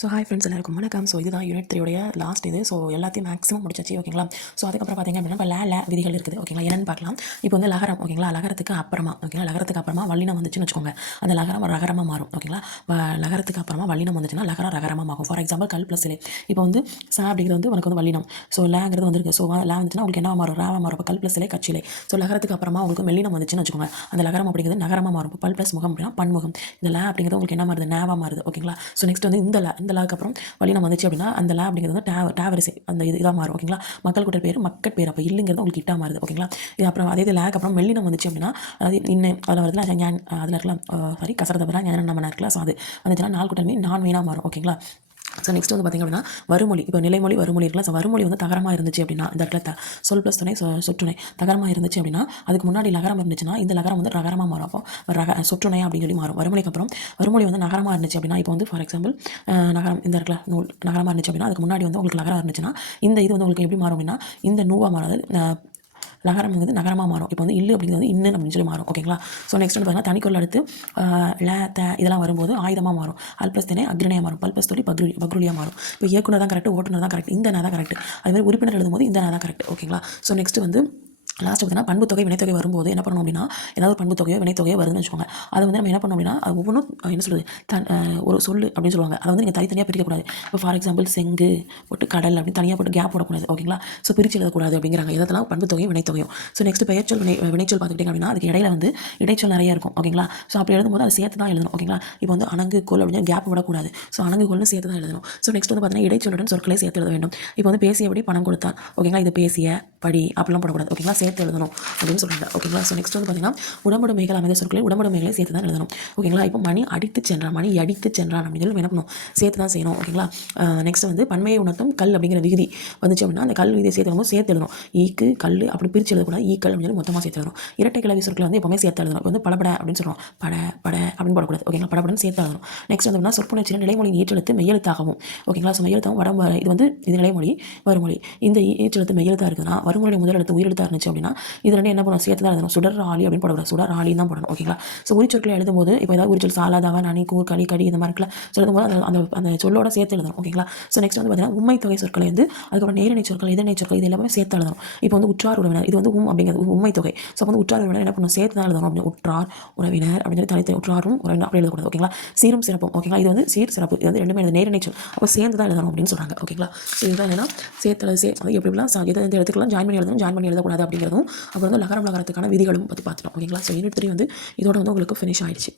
So hi friends எல்லாருக்கும் வணக்கம். So இதுதான் யூனிட் 3 உடைய லாஸ்ட் இது. ஸோ எல்லாத்தையும் மேக்ஸிமம் முடிச்சாச்சு ஓகேங்களா. ஸோ அதுக்கப்புறம் பார்த்தீங்க அப்படின்னா இப்போ ல விதிகள் இருக்குது ஓகேங்களா. என்னென்னு பார்க்கலாம். இப்போ வந்து லகரம் ஓகேங்களா. லகரத்துக்கு அப்புறமா ஓகேங்களா, லகரத்துக்கு அப்புறமா வல்லினம் வந்துச்சுன்னு வச்சுக்கோங்க, அந்த லகரம் ரகரமாக மாறும் ஓகேங்களா. லகரத்துக்கு அப்புறமா வல்லினம் வந்துச்சுன்னா லகரம் ரகரமாக ஆகும். ஃபார் எக்ஸாம்பிள் கல் ப்ளஸ் இலை. இப்போ வந்து ச அப்படிங்கிறது வந்து உனக்கு வந்து வல்லினம். ஸோ லேங்கிறது வந்துருக்கு. ஸோ ல வந்துச்சுன்னா உங்களுக்கு என்ன மாறும், ராவா மாறும். இப்போ கல் ப்ளஸ் இலை கச்சிலை. ஸோ லகரத்துக்கு அப்புறமா உங்களுக்கு மெல்லினம் வந்துச்சுன்னு வச்சுக்கோங்க, அந்த லகரம் அப்படிங்கிறது நகரமாக மாறும். இப்போ பல் ப்ளஸ் முகம் அப்படின்னா பன்முகம். இந்த ல அப்படிங்கிறது உங்களுக்கு என்ன மாறுது, நேவா மாறுது ஓகேங்களா. ஸோ நெக்ஸ்ட் வந்து இந்த லாக்கு அப்புறம் வல்லினம் வந்துச்சு அப்படின்னா அந்த ல அப்படிங்கிறது வந்து டேவரிசை அந்த இதாக மாறும் ஓகேங்களா. மக்கள் கூட்ட பேர் மக்கட் பேர். அப்போ இல்லுங்கிறது உங்களுக்கு இட்டா மாறுது ஓகேங்களா. இது அப்புறம் அதே இது லேக் அப்புறம் மெல்லினம் வந்துச்சு அப்படின்னா அது இன்னும் அதில் வருதுல ஞான் அதில் இருக்கலாம் சாரி கசரதபரா ஞான நம்ம இருக்கலாம். ஸோ அது வந்துச்சுன்னா நாள் கூட்டல் மீன் நான் மீனாக மாறும் ஓகேங்களா. ஸோ நெக்ஸ்ட் வந்து பார்த்திங்க அப்படின்னா வருமொழி. இப்போ நிலைமொழி வருமொழி இருக்கலாம். ஸோ வருமொழி வந்து தகரமாக இருந்துச்சு அப்படின்னா இந்த இடத்துல சொல் ப்ளஸ் துணை சொற்றுணை தகரமாக இருந்துச்சு அப்படின்னா அதுக்கு முன்னாடி லகரம் இருந்துச்சுன்னா இந்த லகரம் வந்து ரகரமாக மாறும். அப்போ சொற்றுணை அப்படின்னு சொல்லி மாறும். வருமொழிக்கு அப்புறம் வருமொழி வந்து நகரமாக இருந்துச்சு அப்படின்னா இப்போ வந்து ஃபார் எக்ஸாம்பிள் நகரம் இந்த இடத்துல நூல் நகரமாக இருந்துச்சு அப்படின்னா அதுக்கு முன்னாடி வந்து உங்களுக்கு லகரம் இருந்துச்சுன்னா இந்த இது வந்து உங்களுக்கு எப்படி மாறும் அப்படின்னா இந்த நூவாக மாறாது, லகரம் வந்து நகரமாக மாறும். இப்போ வந்து இல்லு அப்படிங்கிறது வந்து இன்னும் அப்படின்னு சொல்லி மாறும் ஓகேங்களா. ஸோ நெக்ஸ்ட் வந்து பார்த்தீங்கன்னா தனிக்குள் அடுத்து ல த இதெல்லாம் வரும்போது ஆயுதமாக மாறும். அல் ப்ளஸ் தினை அக்ரணியாக மாறும். பல் ப்ளஸ் தொழி பக்ருலியாக மாறும். இப்போ இயக்குனர் தான் கரெக்ட், ஓட்டுநர் தான் கரெக்ட், இந்த நான் தான் கரெக்ட். அதுமாதிரி உறுப்பினர் எழுதும்போது இந்த நான் தான் கரெக்ட் ஓகேங்களா. ஸோ நெக்ஸ்ட் வந்து லாஸ்ட் பார்த்தீங்கன்னா பண்பு தொகை வினைத்தொகை வரும்போது என்ன பண்ணணும் அப்படின்னா ஏதாவது பண்பு தொகையோ வினைத்தொகையோ வருதுன்னு வச்சுக்கோங்க, அதை வந்து நம்ம என்ன பண்ணணும் அப்படின்னா அது ஒவ்வொன்றும் என்ன சொல்லுது ஒரு சொல்லு அப்படின்னு சொல்லுவாங்க. அதை வந்து நீங்கள் தனித்தனியாக பிரிக்கக்கூடாது. இப்போ ஃபார் எக்ஸாம்பிள் செங்கு போட்டு கடல் அப்படின்னு தனியாக போட்டு கேப் போடக்கூடாது ஓகேங்களா. ஸோ பிரித்து எழுதக்கூடாது அப்படிங்கிறாங்க. இதெல்லாம் பண்பு தொகையும் வினைத்தொகையும். ஸோ நெக்ஸ்ட் பெயர்ச்சொல் வினைச்சொல் பார்த்துக்கிட்டிங்க அப்படின்னா அதுக்கு இடையில வந்து இடைச்சொல் நிறைய இருக்கும் ஓகேங்களா. ஸோ அப்படி எழுதும்போது அதை சேர்த்து தான் எழுதணும் ஓகேங்களா. இப்போ வந்து அணங்கு கோல் அப்படின்னு கேப் விடக்கூடாது. ஸோ அணங்கு கோல்னு சேர்த்து தான் எழுதணும். ஸோ நெக்ஸ்ட் வந்து பார்த்தீங்கன்னா இடைச்சொல்லுடன் சொற்களை சேர்த்து எழுத வேண்டும். இப்போ வந்து பேசியபடி பணம் கொடுத்தான் ஓகேங்களா, இது பேசிய படி அப்படிலாம் போடக்கூடாது ஓகேங்களா, சேர்த்து எழுதணும் அப்படின்னு சொல்கிறாங்க ஓகேங்களா. ஸோ நெக்ஸ்ட் வந்து பார்த்தீங்கன்னா உடம்புடைமைகள் அமைந்த சொற்களை உடம்புடைமைகளை சேர்த்து தான் எழுதணும் ஓகேங்களா. இப்போ மணி அடித்து சென்றான், மணி அடித்து சென்றான் அப்படின்னு சொல்லி என்ன பண்ணணும், சேர்த்து தான் செய்யணும் ஓகேங்களா. நெக்ஸ்ட் வந்து பன்மையை உணர்த்தும் கல் அப்படிங்கிற விகுதி வந்துச்சு அப்படின்னா அந்த கல் விதியை சேர்த்து எழுதணும். ஈக்கு கல் அப்படி பிரித்து எழுதக்கூடாது, ஈக்கல் அப்படின்னு சொல்லி மொத்தமாக சேர்த்து எழுதணும். இரட்டை கிளவி சொற்களை வந்து எப்பவுமே சேர்த்து எழுதணும். இப்போ வந்து படபட அப்படின்னு சொல்லுவோம், பட அப்படின்னு போடக்கூடாது ஓகேங்களா, படப்படன்னு சேர்த்து எழுதணும். நெக்ஸ்ட் வந்து சொற்பொழிச்சில் நிலைமொழியின் ஈற்றெழுத்து மெய்யெழுத்தாகவும் ஓகேங்களா. ஸோ மெய்யெழுத்தாகவும் இது நிலைமொழி வருமொழி. இந்த ஈற்றெழுத்து மெய்யெழுத்தாக இருக்குதுன்னா வருமொழி முதல் எழுத்து உயிரெழுத்தாக இருந்துச்சு அப்படின்னா இது ரெண்டு என்ன பண்ணணும், சேர்த்து தான் எழுதணும். சுடர் ஆளி அப்படின்னு போடக்கூடாது, சுடர் ஆளின்னு தான் போடணும் ஓகேங்களா. ஸோ உரிச்சொற்களை எழுதும்போது இப்போ ஏதாவது உரிச்சொல் சாலாதாவா நனி கூர் களி கடி இந்த மாதிரி இருக்குல்ல, ஸோ எழுதும்போது அந்த சொல்லோட சேர்த்து எழுதணும் ஓகேங்களா. ஸோ நெக்ஸ்ட் வந்து பார்த்தீங்கன்னா உண்மை தொகை சொற்களை வந்து அதுக்கப்புறம் நேரனை சொற்கள் எதிர்னை சொற்கள் இது எல்லாமே சேர்த்து எழுதணும். இப்போ வந்து உற்றார் உறவினர் இது வந்து அப்படிங்கிறது உண்மை தொகை. ஸோ வந்து உற்றார் உறவினர் என்ன பண்ணணும், சேர்த்து தான் எழுதணும். அப்படின்னு உற்றார் உறவினர் அப்படின்னு சொல்லி தனித்தனி உற்றாரும் உறவினர் அப்படி எழுதக்கூடாது ஓகேங்களா. சீரும் சிறப்பும் ஓகேங்களா, இது வந்து சீர் சிறப்பு இது வந்து ரெண்டுமே நேரனை சொல், அப்போ சேர்ந்து தான் எழுதணும் அப்படின்னு சொல்கிறாங்க ஓகேங்களா. ஸோ இதுதான் என்னன்னா சேர்த்து அது எப்படிலாம் எந்த இடத்துக்குலாம் ஜாயின் பண்ணி எழுதணும் ஜாயின் பண்ணி எழுதக்கூடாது அப்படிங்கிறதும் அப்புறம் வந்து லகரத்துக்கான விதிகளும் பற்றி பார்த்துட்டோம் ஓகேங்களா. ஸோ யூனிட் 3 வந்து இதோட வந்து உங்களுக்கு ஃபினிஷ் ஆயிடுச்சு.